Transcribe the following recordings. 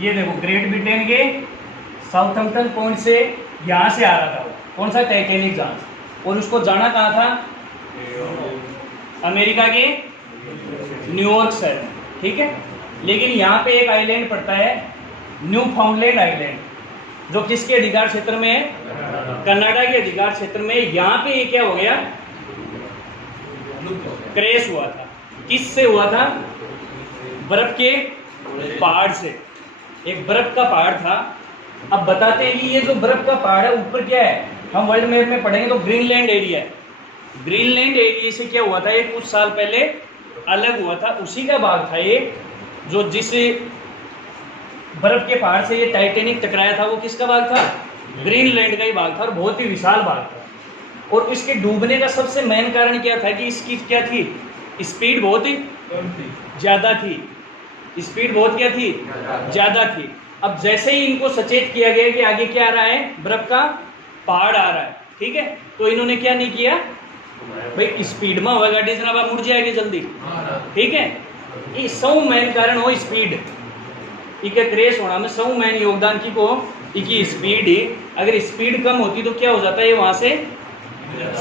ये देखो great Britain के साउथहैम्पटन पॉइंट से यहाँ से आ रहा था वो, कौन सा टाइटैनिक जहाज, और उसको जाना कहाँ था, अमेरिका के न्यूयॉर्क शहर में, ठीक है। लेकिन यहाँ पे एक आइलैंड पड़ता है न्यू फाउंडलैंड आइलैंड, जो किसके अधिकार क्षेत्र में है, कनाडा के अधिकार क्षेत्र में। यहाँ पे ये क्या हो गया, क्रैश हुआ था। किससे हुआ था, बर्फ के पहाड़ से, एक बर्फ का पहाड़ था। अब बताते हैं कि ये जो बर्फ का पहाड़ है ऊपर क्या है, हम वर्ल्ड मैप में पढ़ेंगे तो ग्रीनलैंड एरिया है। ग्रीनलैंड एरिया से क्या हुआ था, ये कुछ साल पहले अलग हुआ था, उसी का भाग था ये, जो जिस बर्फ के पहाड़ से ये टाइटैनिक टकराया था वो किसका भाग था, ग्रीनलैंड का ही भाग था, और बहुत ही विशाल भाग था। और इसके डूबने का सबसे मेन कारण क्या था कि इसकी क्या थी, स्पीड बहुत ही ज़्यादा थी, स्पीड बहुत क्या थी, ज़्यादा थी। अब जैसे ही इनको सचेत किया गया कि आगे क्या आ रहा है, बर्फ का पहाड़ आ रहा है, ठीक है, तो इन्होंने क्या नहीं किया, भाई स्पीड में होगा गाड़ी जनाब, आप मुड़ जाएगी जल्दी, ठीक है। ये सौ मेन कारण हो स्पीड, इके क्रैश होना में सौ मेन योगदान की को इकी स्पीड ही, अगर स्पीड कम होती तो क्या हो जाता है, ये वहां से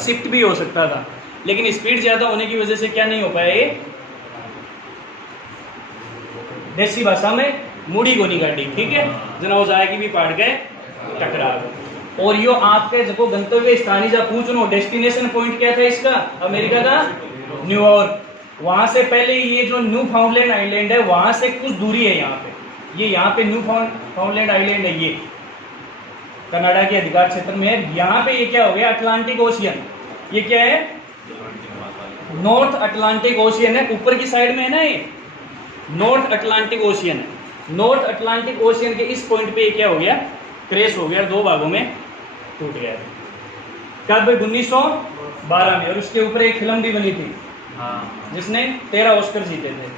शिफ्ट भी हो सकता था, लेकिन स्पीड ज्यादा होने की वजह से क्या नहीं हो पाया, ये देसी भाषा में मुड़ी गोनी गाड़ी, ठीक है, जना हो जाएगी भी पहाड़ गए टकरा गए। और यो आपके जो गंतव्य स्थान जहाँ पूछनो, डेस्टिनेशन पॉइंट क्या था इसका, अमेरिका का न्यूयॉर्क। वहां से पहले ये जो न्यू फाउंडलैंड आइलैंड है वहां से कुछ दूरी है, यहाँ पे ये यहाँ पे न्यू फाउंडलैंड आइलैंड है, ये कनाडा के अधिकार क्षेत्र में है। यहाँ पे ये क्या हो गया, अटलांटिक ओशियन, ये क्या है, नॉर्थ अटलांटिक ओशियन है, ऊपर की साइड में है ना, ये नॉर्थ अटलांटिक ओशियन है। नॉर्थ अटलांटिक ओशियन के इस पॉइंट पे ये क्या हो गया, क्रैश हो गया, दो भागों में टूट गया। कब, 1912 में। और उसके ऊपर एक फिल्म भी बनी थी जिसने 13 ऑस्कर जीते थे।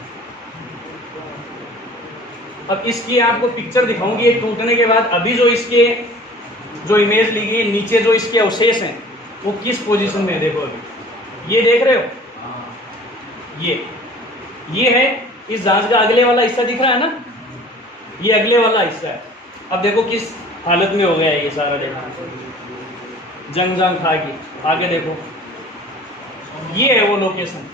अब इसकी आपको पिक्चर दिखाऊंगी, ये टूटने के बाद अभी जो इसके जो इमेज ली गई, नीचे जो इसके अवशेष हैं वो किस पोजीशन में है, देखो अभी ये देख रहे हो, ये है इस जहाज का अगले वाला हिस्सा दिख रहा है ना, ये अगले वाला हिस्सा है। अब देखो किस हालत में हो गया है ये सारा, देखो जंग खा के, आगे देखो ये है वो लोकेशन,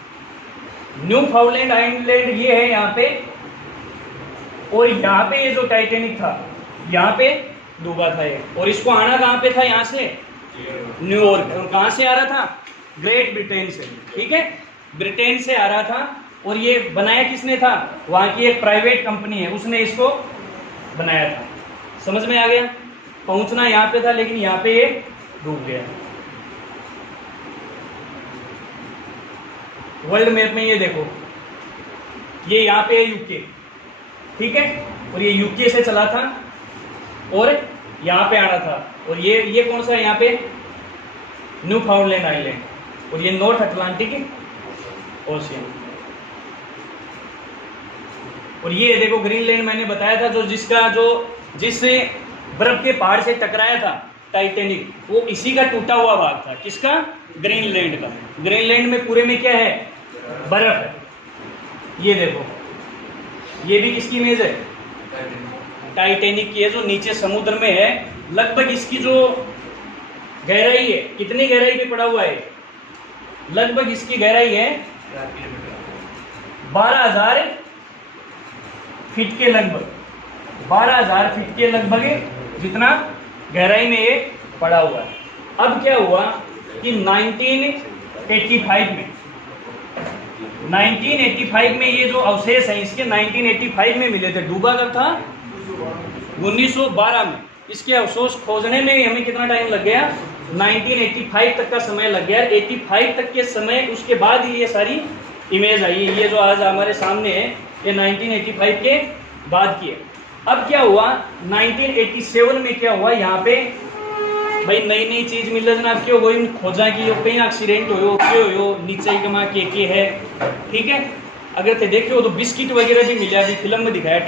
न्यू फाउंडलैंड आइलैंड ये है यहाँ पे। और यहाँ पे ये जो टाइटैनिक था यहाँ पे डूबा था ये, और इसको आना कहाँ पे था, यहाँ से न्यूयॉर्क। और कहाँ से आ रहा था, ग्रेट ब्रिटेन से, ठीक है, ब्रिटेन से आ रहा था। और ये बनाया किसने था, वहाँ की एक प्राइवेट कंपनी है, उसने इसको बनाया था। समझ में आ गया, पहुंचना यहाँ पे था लेकिन यहाँ पे ये डूब गया। वर्ल्ड मैप में ये देखो, ये यहाँ पे है यूके, ठीक है, और ये यूके से चला था और यहाँ पे आना था। और ये कौन सा है यहाँ पे, न्यू फाउंडलैंड आइलैंड, और ये नॉर्थ अटलांटिक ओशियन। और ये देखो ग्रीनलैंड मैंने बताया था, जिससे बर्फ के पहाड़ से टकराया था टाइटैनिक, वो इसी का टूटा हुआ भाग था, किसका, ग्रीनलैंड का। ग्रीनलैंड में पूरे में क्या है, बर्फ है। ये देखो ये भी किसकी इमेज है, टाइटैनिक की है, जो नीचे समुद्र में है। लगभग इसकी जो गहराई है, कितनी गहराई पे पड़ा हुआ है, लगभग इसकी गहराई है 12,000 फीट के लगभग, 12,000 फीट के लगभग जितना गहराई में ये पड़ा हुआ है। अब क्या हुआ कि 1985 में ये जो अवशेष हैं इसके 1985 में मिले थे। डूबा कब था, 1912 में। इसके अवशेष खोजने में हमें कितना टाइम लग गया, 1985 तक का समय लग गया। 85 तक के समय उसके बाद ही ये सारी इमेज आई। ये जो आज हमारे सामने है ये 1985 के बाद की है। अब क्या हुआ, 1987 में क्या हुआ, यहाँ पे भाई नई नई चीज मिल रही जनाब, क्यों वही खोजा की कहीं एक्सीडेंट हो क्यों हो नीचे कमा के है, ठीक है। अगर ते देखो तो बिस्किट वगैरह भी मिले, अभी फिल्म में दिखाया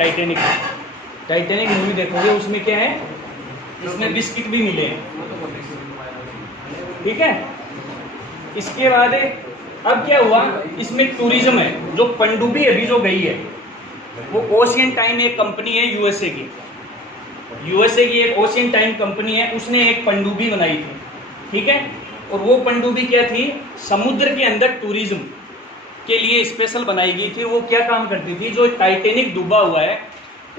टाइटैनिक मूवी देखोगे उसमें क्या है, इसमें बिस्किट भी मिले हैं, ठीक है। इसके बाद अब क्या हुआ, इसमें टूरिज्म है, जो पनडुब्बी अभी जो गई है वो ओशियन टाइम एक कंपनी है यूएसए की, यूएसए की एक ओशियन टाइम कंपनी है, उसने एक पनडुब्बी बनाई थी, ठीक है। और वो पनडुब्बी क्या थी, समुद्र के अंदर टूरिज्म के लिए स्पेशल बनाई गई थी। वो क्या काम करती थी, जो टाइटेनिक डूबा हुआ है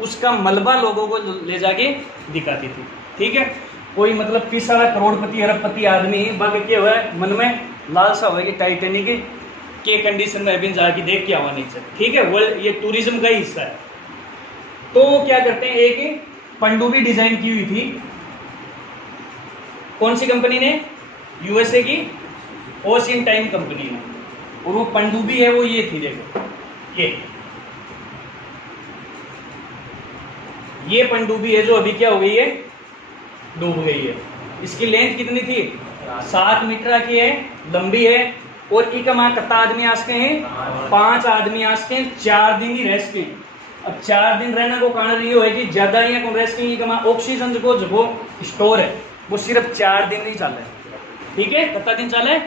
उसका मलबा लोगों को ले जाके दिखाती थी, ठीक है। कोई मतलब किस सारा करोड़पति अरबपति आदमी बाकी क्या हुआ है, मन में लालसा हुआ कि टाइटेनिक के कंडीशन में अभी जाके देख के आवा नहीं चाहिए, ठीक है। वर्ल्ड ये टूरिज्म का ही हिस्सा है। तो वो क्या करते हैं, एक पनडुब्बी डिजाइन की हुई थी, कौन सी कंपनी ने, यूएसए की ओशियन टाइम कंपनी ने। और वो पनडुब्बी है वो ये थी, देखो ये पनडुब्बी है जो अभी क्या हो गई है, डूब गई है। इसकी लेंथ कितनी थी, 7 मीटर की है, लंबी है। और एक माँ कितना आदमी आसके हैं, 5 आदमी आसके हैं, 4 दिन ही रेस्ट की। अब 4 दिन रहने को कारण ये है कि ज्यादा ही कौन रेस्ट की कमा ऑक्सीजन जो स्टोर है वो सिर्फ 4 दिन ही चल रहा है, ठीक है। कितना दिन चल है,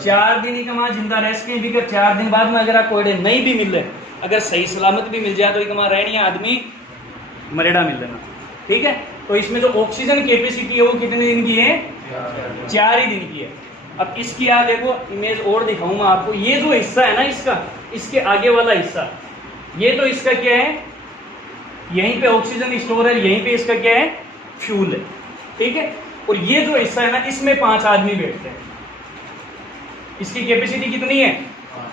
4 दिन ही कमा जिंदा रेस्ट की। भी 4 दिन बाद में अगर आप कोयडे नहीं भी मिल रहे, अगर सही सलामत भी मिल जाए तो कमा रहनी आदमी मरेड़ा मिल लेना, ठीक है। तो इसमें जो ऑक्सीजन कैपेसिटी है वो कितने दिन की है, 4 ही दिन की है। अब इसकी आप देखो इमेज और दिखाऊं मैं आपको, ये जो हिस्सा है ना इसका, इसके आगे वाला हिस्सा, ये तो इसका क्या है, यहीं पे ऑक्सीजन स्टोर है, यहीं पे इसका क्या है, फ्यूल है, ठीक है। और ये जो हिस्सा है ना, इसमें 5 आदमी बैठते हैं। इसकी कैपेसिटी कितनी है,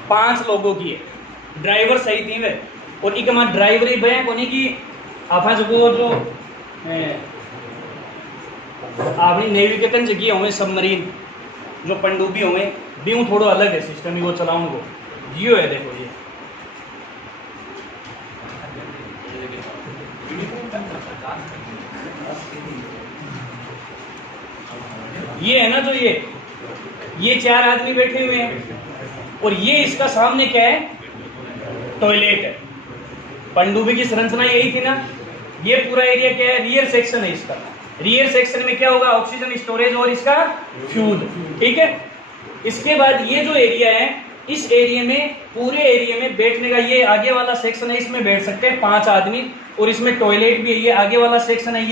5 लोगों की है। ड्राइवर सही थी वे, और एक हमारा ड्राइवर ही भैया कोनी की आप जो आपनी नेविगेशन जगह होंगे, सबमरीन जो पनडुब्बी होंगे भी थोड़ो अलग है सिस्टम ही वो चलाऊं को जियो है। देखो ये है ना, जो ये 4 आदमी बैठे हुए हैं, और ये इसका सामने क्या है, टॉयलेट है। पनडुब्बी की संरचना यही थी ना। ये पूरा एरिया क्या है, रियर सेक्शन है इसका। रियर सेक्शन में क्या होगा, ऑक्सीजन स्टोरेज और इसका फ्यूल, ठीक है। इसके बाद ये जो एरिया है, इस एरिया में पूरे एरिया में बैठने का ये आगे वाला सेक्शन है, इसमें बैठ सकते हैं 5 आदमी। और इसमें टॉयलेट भी है, ये आगे वाला सेक्शन है,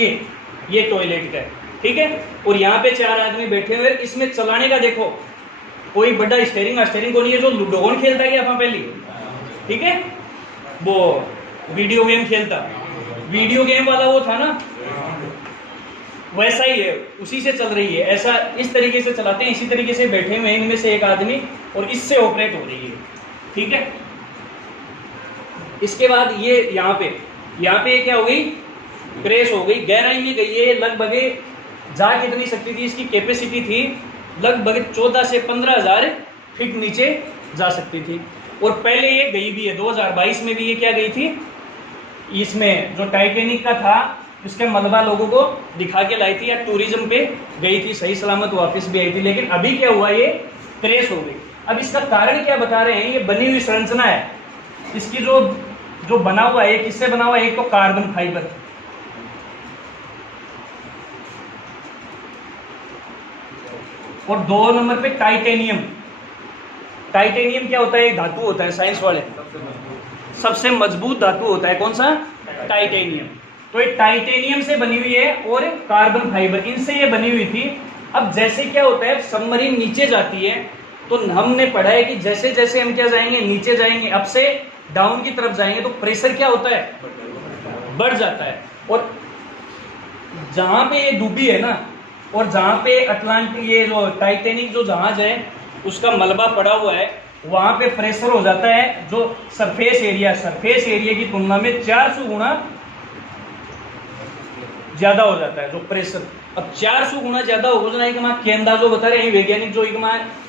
ये टॉयलेट का है, ठीक है। और यहाँ पे 4 आदमी बैठे हुए। इसमें चलाने का देखो कोई बड़ा स्टेयरिंग को नहीं है, जो लूडोगन खेलता है आप पहले, ठीक है, वो वीडियो गेम खेलता, वीडियो गेम वाला वो था ना, वैसा ही है, उसी से चल रही है। ऐसा इस तरीके से चलाते हैं, इसी तरीके से बैठे हुए हैं इनमें से एक आदमी, और इससे ऑपरेट हो रही है, ठीक है। इसके बाद ये यहाँ पे क्या हो गई, क्रैश हो गई, गहराई में गई है। लगभग जा कितनी सकती थी, इसकी कैपेसिटी थी लगभग 14 से 15,000 फीट नीचे जा सकती थी। और पहले ये गई भी है, 2022 में भी ये क्या गई थी, इसमें जो टाइटेनिक का था उसके मलबा लोगों को दिखा के लाई थी, या टूरिज्म पे गई थी, सही सलामत वापस भी आई थी। लेकिन अभी क्या हुआ, ये क्रैश हो गई। अब इसका कारण क्या बता रहे हैं, ये बनी हुई संरचना है इसकी, जो बना हुआ है, किससे बना हुआ है, एक तो कार्बन फाइबर, और 2 नंबर पे टाइटेनियम। टाइटेनियम क्या होता है, एक धातु होता है, साइंस वाले सबसे मजबूत धातु होता है, कौन सा, टाइटेनियम। तो ये टाइटेनियम से बनी हुई है, और कार्बन फाइबर, इनसे ये बनी हुई थी। अब जैसे क्या होता है, सबमरीन नीचे जाती है, तो हमने पढ़ा है कि जैसे जैसे हम क्या जाएंगे, नीचे जाएंगे, अप से डाउन की तरफ जाएंगे, तो प्रेशर क्या होता है, बढ़ जाता है। और जहां पे ये डूबी है ना, और जहां पे अटलांटिक, ये जो टाइटेनिक जो जहाज है उसका मलबा पड़ा हुआ है, वहां पे प्रेशर हो जाता है, जो सरफेस एरिया की तुलना में 400 गुना ज्यादा हो जाता है जो प्रेशर। अब 400 गुना ज्यादा हो जाना है कि अंदाजो बता रहे हैं वैज्ञानिक, जो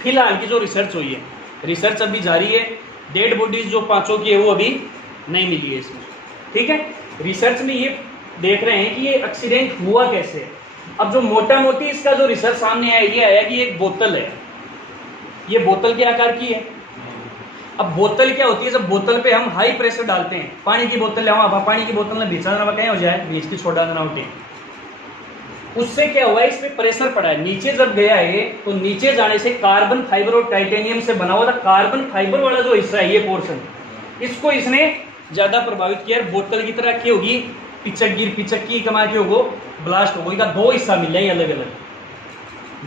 फिलहाल की जो रिसर्च हुई है, रिसर्च अभी जारी है। डेड बॉडीज जो 5 की है वो अभी नहीं मिली है इसमें, ठीक है। रिसर्च में ये देख रहे हैं कि ये एक्सीडेंट हुआ कैसे। अब जो मोटा मोटी इसका जो रिसर्च सामने आया, ये आया कि एक बोतल है, ये बोतल के आकार की है। अब बोतल क्या होती है, जब बोतल पे हम हाई प्रेशर डालते हैं, पानी की बोतल ले आओ, पानी की बोतल में बीचा कहीं हो जाए, बीच की छोटा देना उठे, उससे क्या हुआ, इस पे प्रेशर पड़ा है, नीचे जब गया है तो नीचे जाने से कार्बन फाइबर और टाइटेनियम से बना हुआ था, कार्बन फाइबर वाला जो हिस्सा है, ये पोर्शन, इसको इसने ज़्यादा प्रभावित किया, बोतल की तरह की होगी, पिचक की कमा के होगो ब्लास्ट होगी का 2 हिस्सा मिल जाएंगे अलग अलग,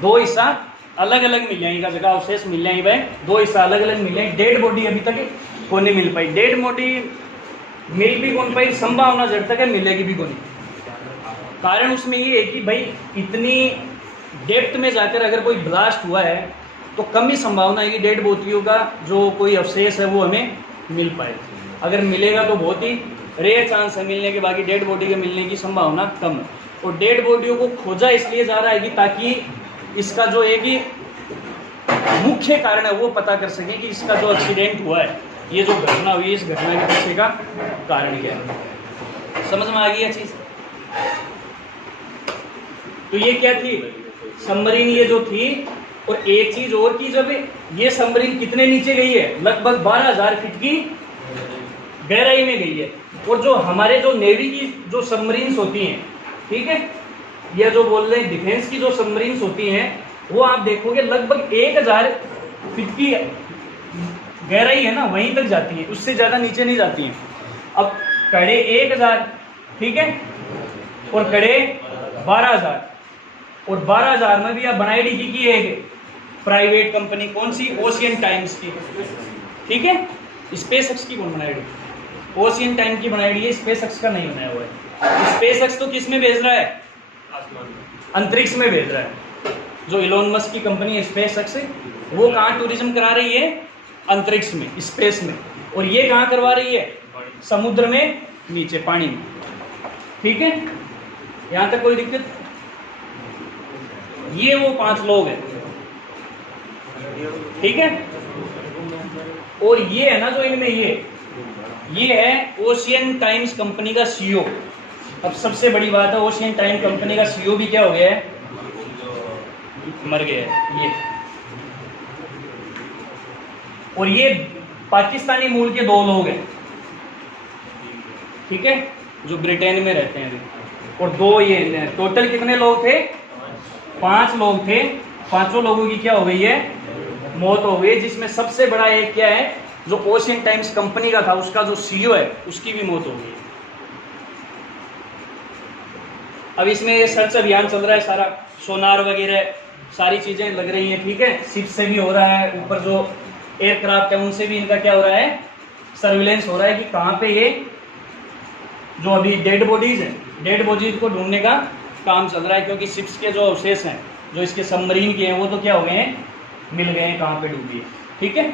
2 हिस्सा अलग अलग मिल जाएंगे, जगह अवशेष मिल जाएंगे भाई, 2 हिस्सा अलग अलग मिल जाएंगे। डेड बॉडी अभी तक को नहीं मिल पाई, डेड बॉडी मिल भी कौन पाई, संभावना जब तक है मिलेगी भी कौन। कारण उसमें ये है कि भाई इतनी डेप्थ में जाकर अगर कोई ब्लास्ट हुआ है तो कम ही संभावना है कि डेड बॉडियों का जो कोई अवशेष है वो हमें मिल पाए। अगर मिलेगा तो बहुत ही रेयर चांस है मिलने के, बाकी डेड बॉडी के मिलने की संभावना कम है। और डेड बॉडियों को खोजा इसलिए जा रहा है कि ताकि इसका जो है कि मुख्य कारण है वो पता कर सके कि इसका जो एक्सीडेंट हुआ है, ये जो घटना हुई है, इस घटना के पीछे का कारण क्या है। समझ में आ गई है चीज। तो ये क्या थी, सबमरीन ये जो थी। और एक चीज और की, जब ये सबमरीन कितने नीचे गई है, लगभग 12,000 फीट की गहराई में गई है। और जो हमारे जो नेवी की जो सबमरीन्स होती हैं, ठीक है, या जो बोल रहे हैं डिफेंस की जो सबमरीन्स होती हैं, वो आप देखोगे लगभग 1,000 फीट की गहराई है ना, वहीं तक जाती है, उससे ज्यादा नीचे नहीं जाती हैं। अब कड़े 1,000, ठीक है, और कड़े 12,000, और 12,000 में भी आप बनाई डी की एक प्राइवेट कंपनी, कौन सी, ओशियन टाइम्स की, ठीक है। स्पेसएक्स की कौन बनाई डी, ओशियन टाइम की बनाई डी है, स्पेसएक्स का नहीं बनाया हुआ है। स्पेसएक्स तो किस में भेज रहा है, अंतरिक्ष में भेज रहा है। जो इलोन मस्क की कंपनी है स्पेसएक्स, वो कहाँ टूरिज्म करा रही है, अंतरिक्ष में, स्पेस में। और ये कहाँ करवा रही है, समुद्र में, नीचे पानी में, ठीक है। यहां तक कोई दिक्कत। ये वो 5 लोग हैं, ठीक है। और ये है ना जो इनमें ये है ओशियन टाइम्स कंपनी का सीईओ। अब सबसे बड़ी बात है, ओशियन टाइम कंपनी का सीईओ भी क्या हो गया है, मर गया है ये। और ये पाकिस्तानी मूल के 2 लोग हैं, ठीक है, जो ब्रिटेन में रहते हैं अभी। और 2 ये, टोटल कितने लोग थे, 5 लोग थे। 5 लोगों की क्या हो गई है, मौत हो गई। जिसमें सबसे बड़ा एक क्या है, जो ओशियन टाइम्स कंपनी का था, उसका जो सीईओ है, उसकी भी मौत हो गई। अब इसमें ये सर्च अभियान चल रहा है सारा, सोनार वगैरह सारी चीजें लग रही हैं, ठीक है। शिप से भी हो रहा है, ऊपर जो एयरक्राफ्ट है उनसे भी इनका क्या हो रहा है, सर्विलेंस हो रहा है कि कहाँ पे ये जो अभी डेड बॉडीज है, डेड बॉडीज को ढूंढने का काम चल रहा है। क्योंकि शिप्स के जो अवशेष हैं, जो इसके सबमरीन के हैं, वो तो क्या हो गए हैं, मिल गए हैं कहाँ पे डूबी है, ठीक है।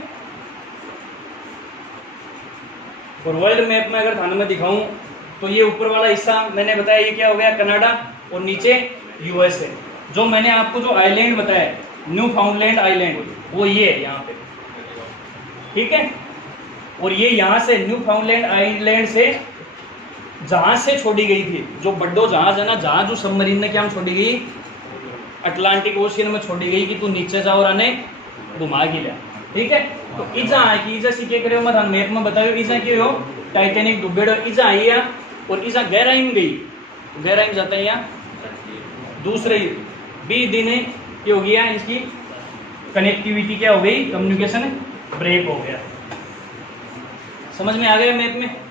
और वर्ल्ड मैप में अगर थाने में दिखाऊं तो ये ऊपर वाला हिस्सा मैंने बताया, ये क्या हो गया, कनाडा, और नीचे यूएसए। जो मैंने आपको जो आइलैंड बताया, न्यू फाउंडलैंड आइलैंड, वो ये है यहाँ पे, ठीक है। और ये यहाँ से न्यू फाउंडलैंड आइलैंड से जहाज से छोड़ी गई थी, जो बड्डो जहाज है ना, जहाज जो सबमरीन ने क्या छोड़ी गई, अटलांटिक ओशियन में छोड़ी गई कि तू नीचे जाओ और आने घुमा के लिया, ठीक है। तो इजा है कि इजा सीखे करे मत मैप में बताओ, इजा के हो टाइटैनिक डुबेड़, इजा आई है और इजा गहराई में गई, गहराई में जाता है यहाँ दूसरे 20 दिन क्या हो गया, इसकी कनेक्टिविटी क्या हो गई, कम्युनिकेशन ब्रेक हो गया। समझ में आ गया मैप में।